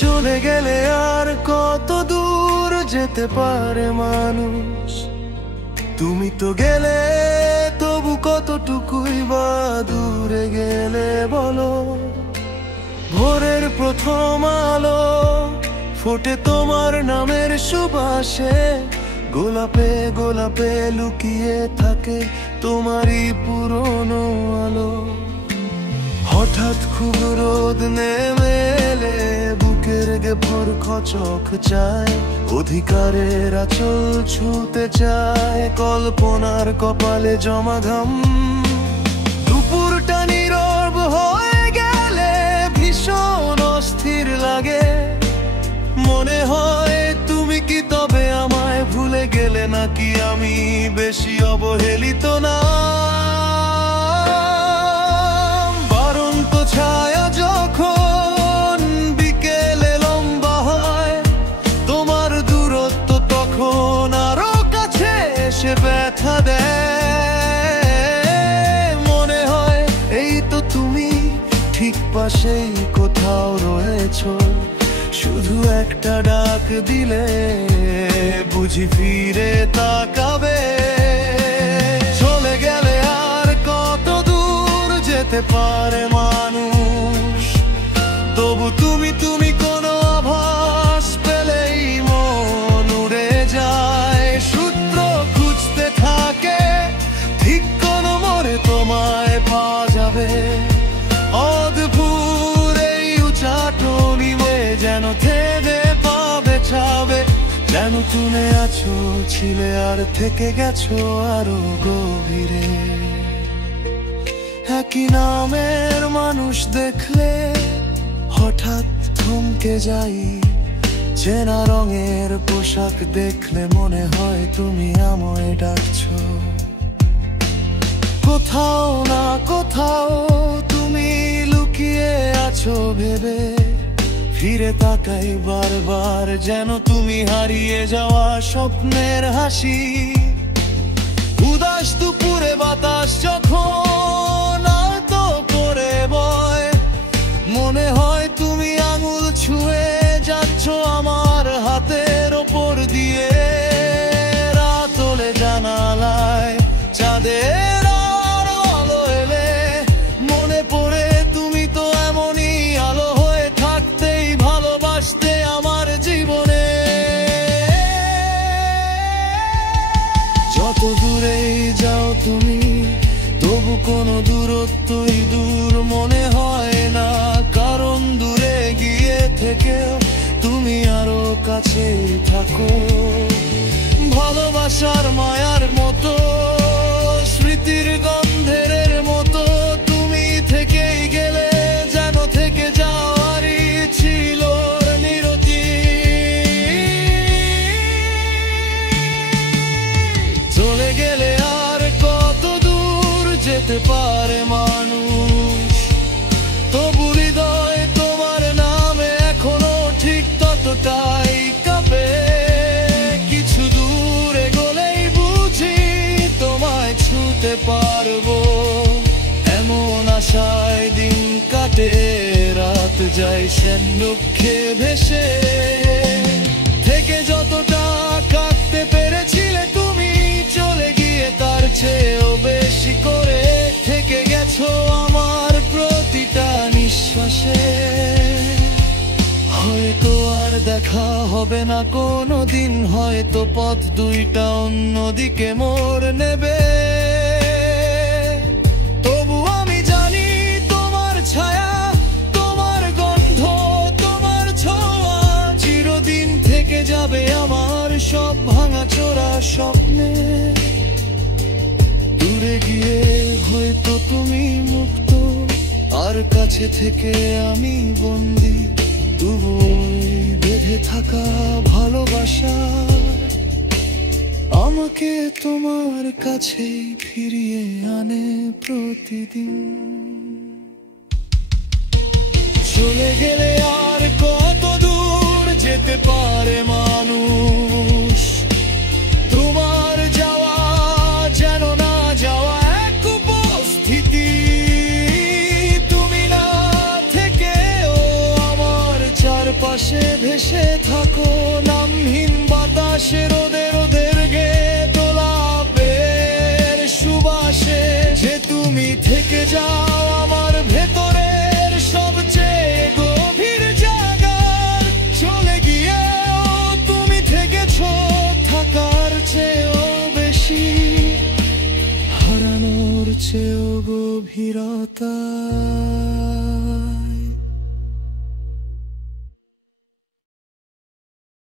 চলে গেলে আর কত দূর যেতে পারে মানুষ? তুমি তো গেলে, তবু কতটুকুই বা দূরে গেলে বলো। ভোরের প্রথম আলো ফোটে তোমার নামের সুবাসে, গোলাপে গোলাপে লুকিয়ে থাকে তোমারই পুরনো আলো। হঠাৎ খুব রোদ নেমে এলে বুকের ভোর খচক চায়, অধিকারের আঁচল ছুঁতে চায় কল্পনার কপালে জমা ঘাম। দুপুরটা নীরব হয়ে গেলে ভীষণ অস্থির লাগে, মনে হয় তুমি কি তবে আমায় ভুলে গেলে, নাকি আমি বেশি অবহেলিত না? বারন্ত ছায়া যখন বিকেলে লম্বা হয়, তোমার দূরত্ব তখন আরো কাছে এসে ব্যথা দেয়। মনে হয় এই তো তুমি ঠিক পাশেই কোথাও রয়েছো, শুধু একটা ডাক দিলে বুঝি ফিরে তাকাবে। চলে গেলে আর কত দূর যেতে পারে মানুষ? তবু তুমি তুমি কোনো আভাস পেলেই মন উড়ে যায়, সূত্র খুঁজতে থাকে, ঠিক কোনো মোড়ে তোমায় পাওয়া যাবে। অদ্ভুত এই উচাটনি যেন থেমে পাবে ছাবে, যেন তুমি আছো, ছিলে আর থেকে গেছো আরো গভীরে। একই নামের মানুষ দেখলে হঠাৎ থমকে যাই, চেনা রঙের পোশাক দেখলে মনে হয় তুমি আমায় ডাকছো। কোথাও না কোথাও তুমি লুকিয়ে আছো ভেবে, ফিরে তাকাই বারবার যেন তুমি হারিয়ে যাওয়া স্বপ্নের হাসি। উদাস দুপুরে বাতাস যখন আলতো করে বয়, মনে হয় তুমি আঙুল ছুঁয়ে যাচ্ছ আমার হাতের ওপর দিয়ে। রাতলে জানালায় চাঁদের আলো এলে মনে পড়ে তুমি তো এমনই আলো হয়ে থাকতেই ভালোবাসতে আমার জীবনে। যত দূরেই যাও তুমি, তবু কোনো দূরত্বই দূর মনে হয় না, কারণ দূরে গিয়ে থেকেও তুমি আরো কাছেই থাকো। ভালোবাসার মায়ার মতো, স্মৃতির গন্ধের মতো তুমি থেকেই গেলে, যেন থেকে যাওয়ারই ছিল নিরতি। চলে গেলে আর কত দূর যেতে পারে মানুষ? তবু হৃদয় তোমার নামে এখনো ঠিক ততটাই কাঁপে। কিছু দূরে গেলেই বুঝি তোমায় ছুঁতে পারবো, এমন আশায় দিন কাটে, রাত যায় সেন লক্ষ্যে ভেসে। থেকে যতটা কাটতে পেরেছিলে তুমি, চলে গিয়ে তার চেয়েও বেশি করে থেকে গেছো আমার প্রতিটা নিঃশ্বাসে। হয়তো আর দেখা হবে না কোনো দিন, হয়তো পথ দুইটা অন্যদিকে মোড় নেবে, তবু আমি জানি তোমার ছায়া, তোমার গন্ধ, তোমার ছোঁয়া চিরদিন থেকে যাবে আমার সব ভাঙাচোরা স্বপ্নে। দূরে গিয়ে হয়তো তুমি মুক্ত, আর কাছে থেকে আমি বন্দী, তবু বেঁধে থাকা ভালোবাসা আমাকে তোমার কাছেই ফিরিয়ে আনে প্রতিদিন। চলে গেলে আর কত দূর যেতে পারে মানুষ? তোমার যাওয়া যেন না যাওয়া এক উপস্থিতি, তুমি না থেকেও আমার চারপাশে আকাশে ভেসে থাকো, নামহীন বাতাসে রোদে রোদের গে তোলাপের সুবাসে, যে তুমি থেকে যাও আমার ভেতরের সবচেয়ে গভীর জায়গার। চলে গিয়েও তুমি থেকেছো থাকার চেয়েও বেশি, হারানোর চেয়েও গভীরতা।